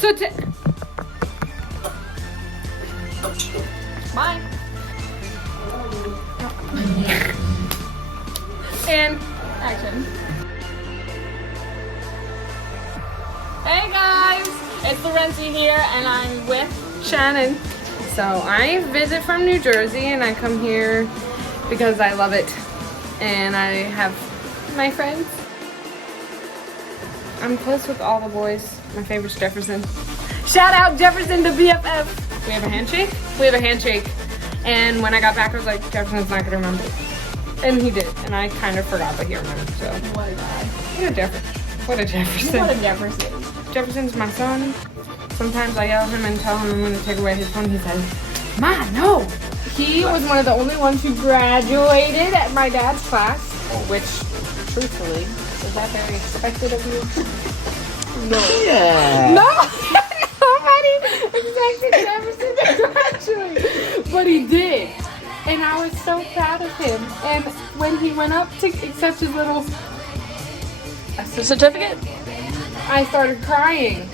So Bye. and Action. Hey guys, it's Lorenzi here, and I'm with Shannon. So I visit from New Jersey and I come here because I love it. And I have my friends. I'm close with all the boys. My favorite's Jefferson. Shout out Jefferson to BFF. We have a handshake? We have a handshake. And when I got back, I was like, Jefferson's not gonna remember. And he did. And I kind of forgot, but he remembered, so. what a guy. What a Jefferson. What a Jefferson. What a Jefferson. Jefferson's my son. Sometimes I yell at him and tell him I'm gonna take away his phone. He says, Ma, no! He was one of the only ones who graduated at my dad's class, which, truthfully, was that very expected of you? No. Yeah. No! Nobody expected Jefferson to graduate. But he did. And I was so proud of him. And when he went up to accept his little Certificate? I started crying.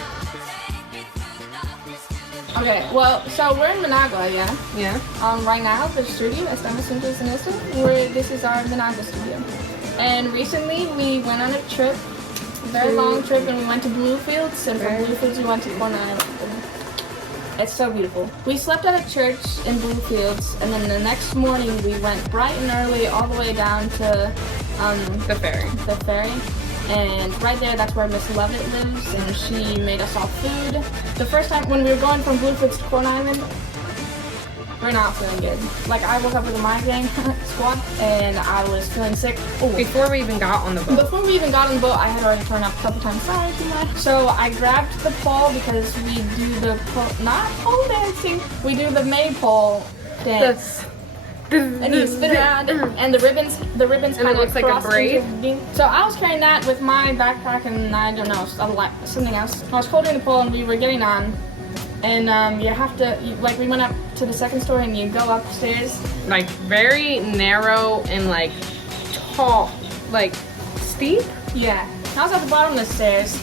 Okay, well, so we're in Managua, yeah? Yeah. Right now, the studio, Estamos Juntos en Esto, this is our Managua studio. And recently, we went on a trip, a very long trip, and we went to Bluefields, and from Bluefields, we went to Corn Island. It's so beautiful. We slept at a church in Bluefields, and then the next morning, we went bright and early all the way down to The ferry. the ferry. And right there, that's where Miss Lovett lives, and she made us all food. The first time when we were going from Bluefields to Corn Island, we're not feeling good. Like, I woke up with a migraine squad, and I was feeling sick. Ooh. Before we even got on the boat. Before we even got on the boat, I had already thrown up a couple times. Sorry, too much. So I grabbed the pole because we do the not pole dancing. We do the maypole dance. And you spin around, and the ribbons And it looks like a cross braid. into- So I was carrying that with my backpack and I don't know, something else. I was holding the pole and we were getting on, and you have to, like, we went up to the second story and you go upstairs. Like very narrow and like tall, like steep. Yeah. I was at the bottom of the stairs,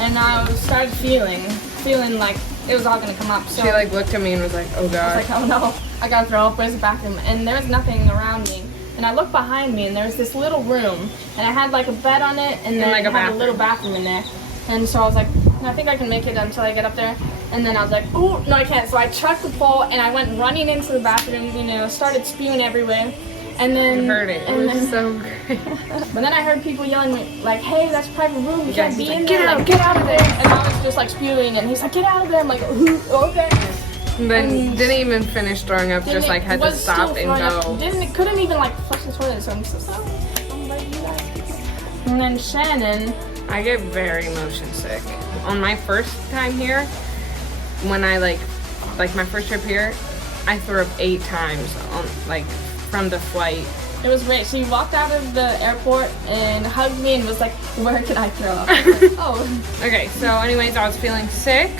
and I started feeling like it was all gonna come up. So She like looked at me and was like, oh I god. was like, oh no, I gotta throw up, where's the bathroom? And there was nothing around me. And I looked behind me and there was this little room, and I had like a bed on it, and then like a it had bathroom. a little bathroom in there. And so I was like, I think I can make it until I get up there. And then I was like, oh, no I can't. So I chucked the pole and I went running into the bathroom, you know, started spewing everywhere. And then You heard it. It and was then, so great. But then I heard people yelling like, hey, that's a private room, you Yeah, can't he's be like, in "Get there, out, like, get get out of there." And I was just like spewing, and he's like, get out of there. I'm like, okay. And then didn't even finish throwing up, just like had to was stop still and throwing go. up. Couldn't even like flush the toilet, so I'm so sorry. I'm like, you guys. And then Shannon, I get very motion sick. On my first time here, when I like my first trip here, I threw up 8 times on like from the flight. it was great. She walked out of the airport and hugged me and was like, where can I throw up? I was like, oh. Okay, so anyways, I was feeling sick.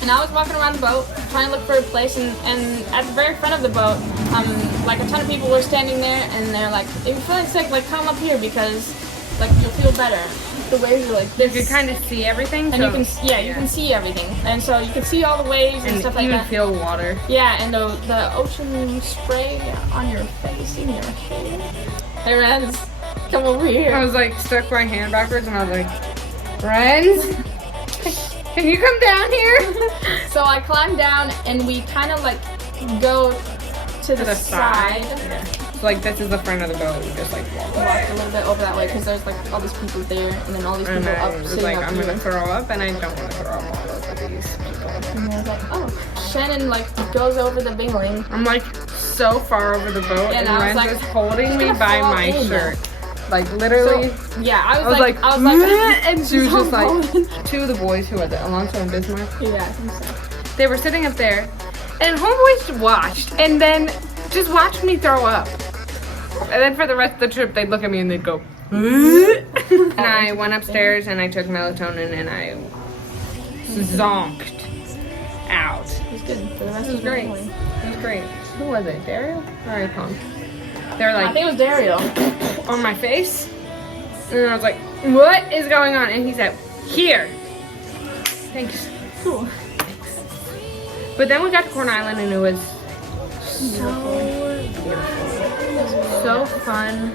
And I was walking around the boat trying to look for a place, and at the very front of the boat, like a ton of people were standing there, and they're like, if you're feeling sick, like come up here because like you'll feel better. The waves are like You this. could kind of see everything. And so, you can see everything, and so you can see all the waves and, and stuff like even that. feel water. Yeah, and the ocean spray on your face and your hair. Hey, Renz, come over I here. was like stuck my hand backwards and I was like, Renz, can you come down here? So I climbed down, and we kind of like go to the side. Yeah. So, like this is the front of the boat. We just like walk Walked away. a little bit over that way because there's like all these people there, and then all these And people I up was sitting like, up I'm here. gonna throw up, and I don't want to throw up all over these people. And I was like, oh. Shannon like goes over the bingling. I'm like so far over the boat, Yeah, and and I was Renz like, is holding me gonna by fall my in. shirt. Like literally. So, yeah, I I was was like, like, and she was just like, holding. 2 of the boys who were there, Alonso and Bismarck, Yeah, I think so. they were sitting up there, and homeboys just watched, and then just watched me throw up. And then for the rest of the trip, they'd look at me and they'd go, and I went upstairs and I took melatonin and I zonked out. It was good for the rest It was of the great. family. It was great. Who was it? Dario or Icon? They were I like think it was Dario. on my face, and I was like, "What is going on?" And he said, "Here." Thanks. Cool. But then we got to Corn Island and it was so beautiful. So fun.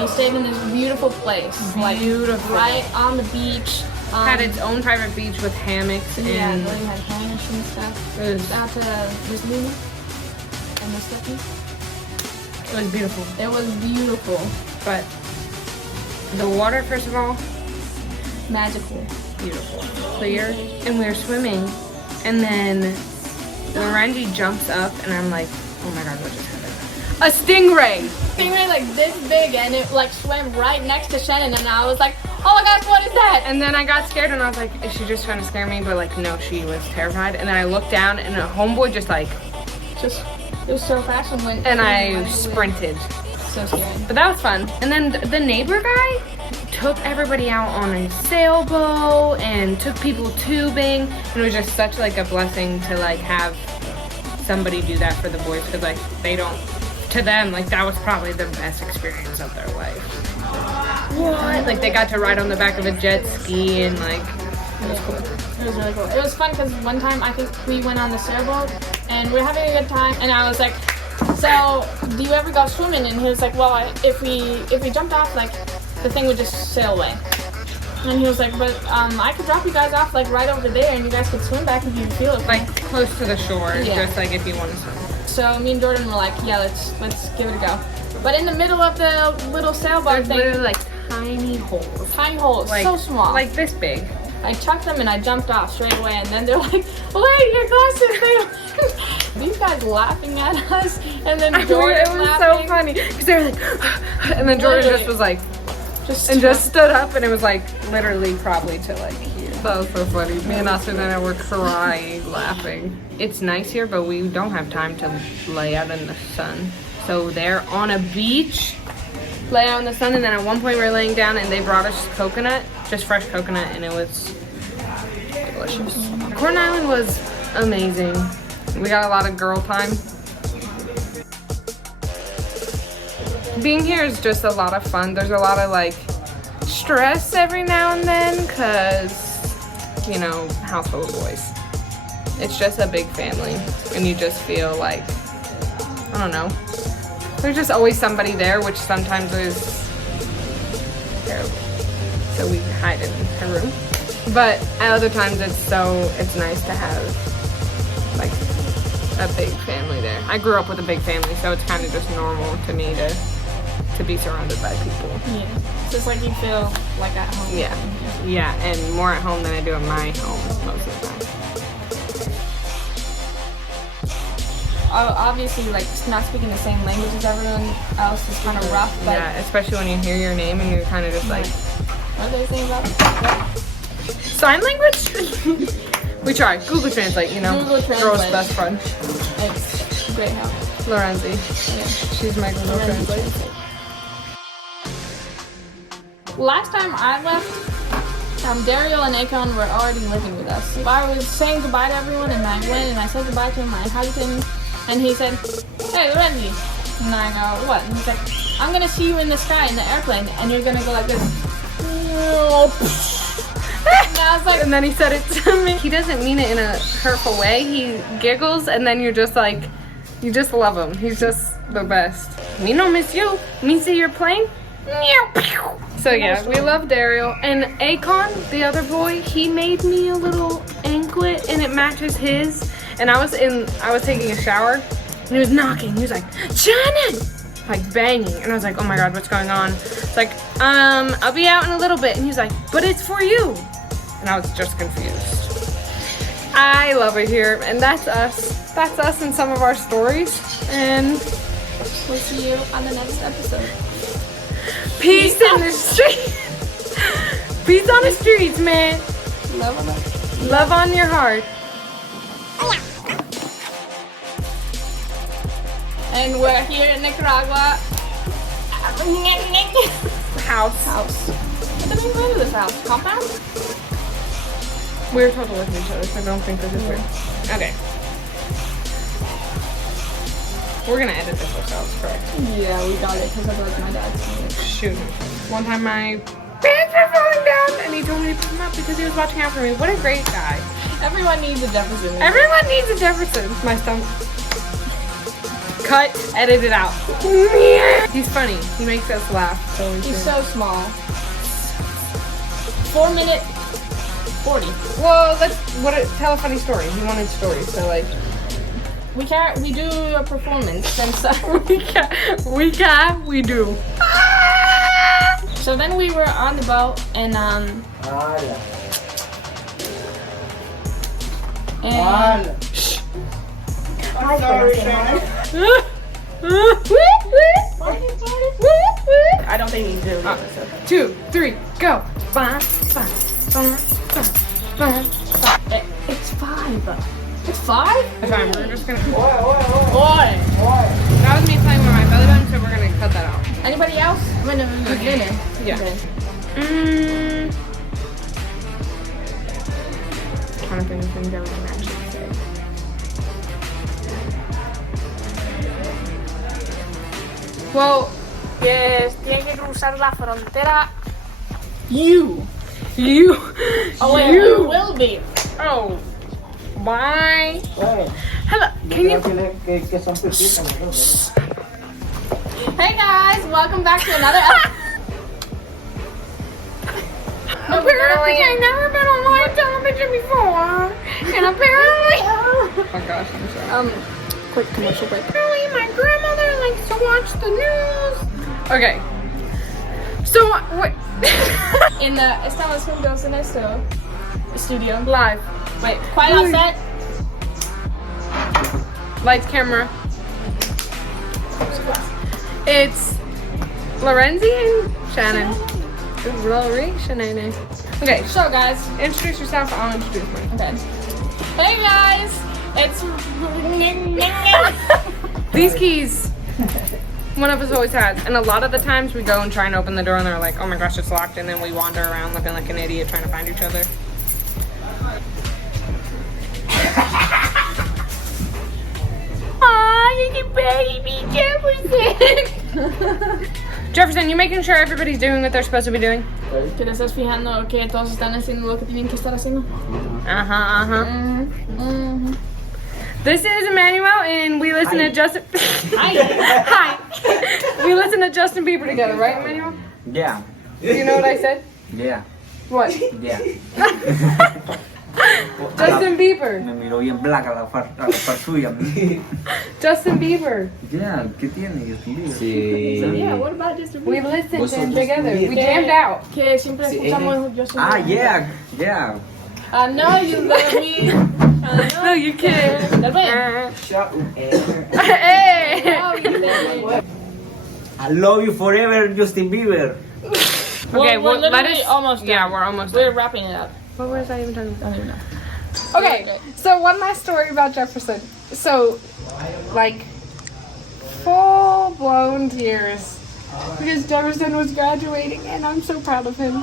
We stayed in this beautiful place. Beautiful. Like, right on the beach. Had its own private beach with hammocks and yeah, they had hammocks and stuff. it was, Out to Miss Luna and Miss Stephanie. it was beautiful. It was beautiful. But the water, first of all, Magical. beautiful, clear, and we were swimming, and then Lorenzi jumps up, and I'm like, oh my god, what just happened? A stingray! Stingray like this big, and it like swam right next to Shannon, and I was like, oh my gosh, what is that? And then I got scared, and I was like, is she just trying to scare me? But like, no, she was terrified. And then I looked down, and a homeboy just like, Just, it was so fast and went. and I right away. sprinted. So scary. But that was fun. And then the neighbor guy took everybody out on a sailboat and took people tubing. And it was just such like a blessing to like have somebody do that for the boys, because like they don't, to them, like that was probably the best experience of their life. What? Like they got to ride on the back of a jet ski and like, it was cool. It was really cool. It was fun because one time I think we went on the sailboat and we were having a good time, and I was like, so do you ever go swimming? And he was like, well, if we jumped off, like the thing would just sail away. And he was like, but I could drop you guys off like right over there, and you guys could swim back if you feel it. Like close to the shore, Yeah. just like if you want to swim. So me and Jordan were like, yeah, let's give it a go. But in the middle of the little sailboat There's thing, literally like tiny holes. tiny holes, Like, so small. Like this big. I chucked them and I jumped off straight away, and then they're like, wait, your glasses, they these guys laughing at us, and then Jordan It was laughing. so funny because they were like, and then Jordan just was like, Just stood up, and it was like literally probably to like here. That was so funny. Me and Asuna were crying, laughing. It's nice here, but we don't have time to lay out in the sun. So they're on a beach, lay out in the sun, and then at one point we were laying down, and they brought us coconut, just fresh coconut, and it was delicious. Corn Island was amazing. We got a lot of girl time. Being here is just a lot of fun. There's a lot of like stress every now and then because, you know, house full of boys. It's just a big family, and you just feel like, I don't know, there's just always somebody there, which sometimes is terrible. So we hide in her room. But at other times it's nice to have like a big family there. I grew up with a big family, so it's kind of just normal to me to be surrounded by people. Yeah, just like you feel like at home. Yeah, and more at home than I do at my home most of the time. Obviously, like not speaking the same language as everyone else is kind of rough, but Yeah, especially when you hear your name and you're kind of just like, what are they saying about that? sign language? We try. Google Translate, you know. Google Girl's Translate. best friend. It's great help. Lorenzi. Yeah. She's my Google Translate. Last time I left, Daryl and Akon were already living with us. I was saying goodbye to everyone, and I went and I said goodbye to him, I hugged him, and he said, hey, Lorenzi. And I go, what? And he's like, I'm gonna see you in the sky in the airplane, and you're gonna go like this. And I was like, And then he said it to me. He doesn't mean it in a hurtful way. He giggles, and then you're just like, you just love him. He's just the best. Me no miss you. Me see your plane. So yeah, we love Daryl. And Akon, the other boy, he made me a little anklet, and it matches his. And I was taking a shower, and he was knocking. He was like, Shannon! Like banging. And I was like, oh my god, what's going on? It's like, I'll be out in a little bit. And he's like, but it's for you. And I was just confused. I love it here, and that's us. That's us in some of our stories. And we'll see you on the next episode. peace in the streets. Peace on the streets, man. Love on us. Love on your heart. And we're here in Nicaragua. House. What's the name of this house? Compound? We're told to look at each other, so don't think this is weird. Okay. We're gonna edit this ourselves, correct? Yeah, we got it because otherwise my dad's gonna Shoot. One time my pants are falling down, and he told me to pick them up because he was watching out for me. What a great guy. Everyone needs a Jefferson. Everyone needs a Jefferson. My stomach. Cut, edit it out. He's funny. He makes us laugh. He's so small. 4 minute 40. Well, tell a funny story. He wanted stories, so like. We do a performance and so we do. So then we were on the boat and shh. I don't think you do. 2, 3, go. Fun. It's 5. It's 5? That's fine. We're just gonna. Boy. That was me playing with my belly button, so we're gonna cut that out. Anybody else? Winner. Yeah. Okay. Trying to think of things I was gonna actually say. Well, Yes, tiene que cruzar la frontera. you. Oh wait, You. we will be. Oh. Bye. Hello. Can you? Hey guys, welcome back to another Apparently, I've never been on live television before, and apparently. Oh my gosh, I'm sorry. quick commercial break. Apparently, my grandmother likes to watch the news. Okay. So what? Estamos juntos en esto studio. Live. Wait, quiet on set. Lights, camera. It's Lorenzi and Shannon. Shannon. Okay, So guys, introduce yourself. I'll introduce myself. okay. Hey guys, it's These keys, one of us always has, and a lot of the times we go and try and open the door, and they're like, "Oh my gosh, it's locked," and then we wander around looking like an idiot trying to find each other. Aw, you baby Jefferson. Jefferson, you making sure everybody's doing what they're supposed to be doing? ¿Que te estás fijando que todos están haciendo lo que tienen que estar haciendo? This is Emmanuel, and we listen to Justin. Hi. Hi. We listen to Justin Bieber together, right, Emmanuel? Yeah, Do you know what I said? yeah, What? yeah. Justin Bieber. Me miró bien blanca la par suya. Justin Bieber. Ya, ¿qué tiene? Justin Bieber. Yeah, what about Justin We Bieber? listened Vos to him sos together. Justin We Bieber. jammed out. Que siempre escuchamos Justin Ah, Bieber. yeah, yeah. I know you love me. I know No, you can't. Del ven. Hey. Oh, you love me. I love you forever, Justin Bieber. Okay, we're well, let literally us. almost done. Yeah, we're almost We're done. wrapping it up. What was I even talking about? I don't even know. Okay, so one last story about Jefferson. So, like, full-blown tears because Jefferson was graduating, and I'm so proud of him.